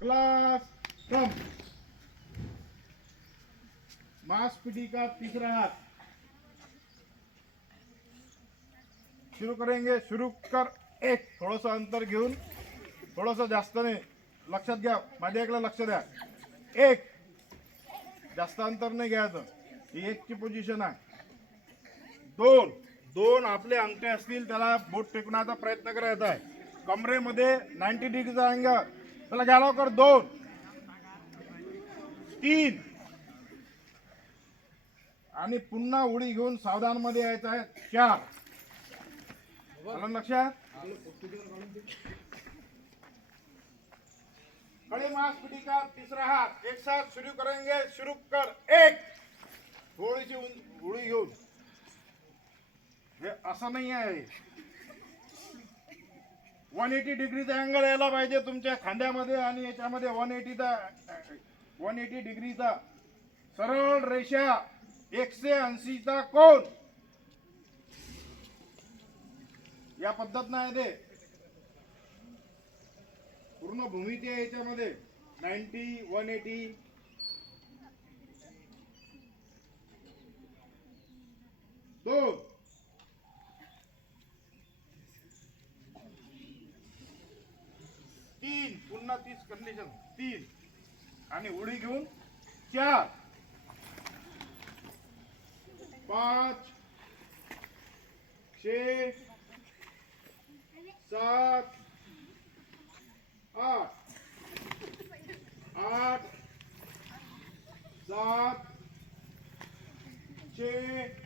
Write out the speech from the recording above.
Class कम। मांसपेटी का तीसरा हाथ शुरू करेंगे। शुरू कर। एक थोडंसं अंतर घेऊन, थोडंसं जास्त नाही, लक्षात घ्या, माझ्या एकला लक्ष द्या। एक जास्त अंतर नाही घ्यायचं, ही एकची पोझिशन आहे। दोन दोन आपले अंगठे असतील त्याला बोट टेकवण्याचा प्रयत्न करायचा आहे। कमरेमध्ये 90 डिग्रीचा अँगल, त्याला घ्या लवकर। दोन, तीन आणि पुन्हा उडी घेऊन सावधान मध्ये यायचं आहे। चार, आलं लक्षात? खड़ी मांसपेटी का तीसरा हाथ एक साथ शुरू करेंगे। शुरू कर। एक थोडीशी उडी घेऊन, हे असं नाही आहे, 180 डिग्रीचा अँगल यायला पाहिजे तुमच्या खांद्यामध्ये आणि याच्यामध्ये 180 डिग्रीचा सरळ रेषा, 180 चा कोन, या पद्धत नाही ते पूर्ण भूमिती आहे याच्यामध्ये। 90 180 दोन, तीन, पुन्हा तीच कंडिशन, तीन आणि उडी घेऊन चार, पाच, 6 7 8 8 7 6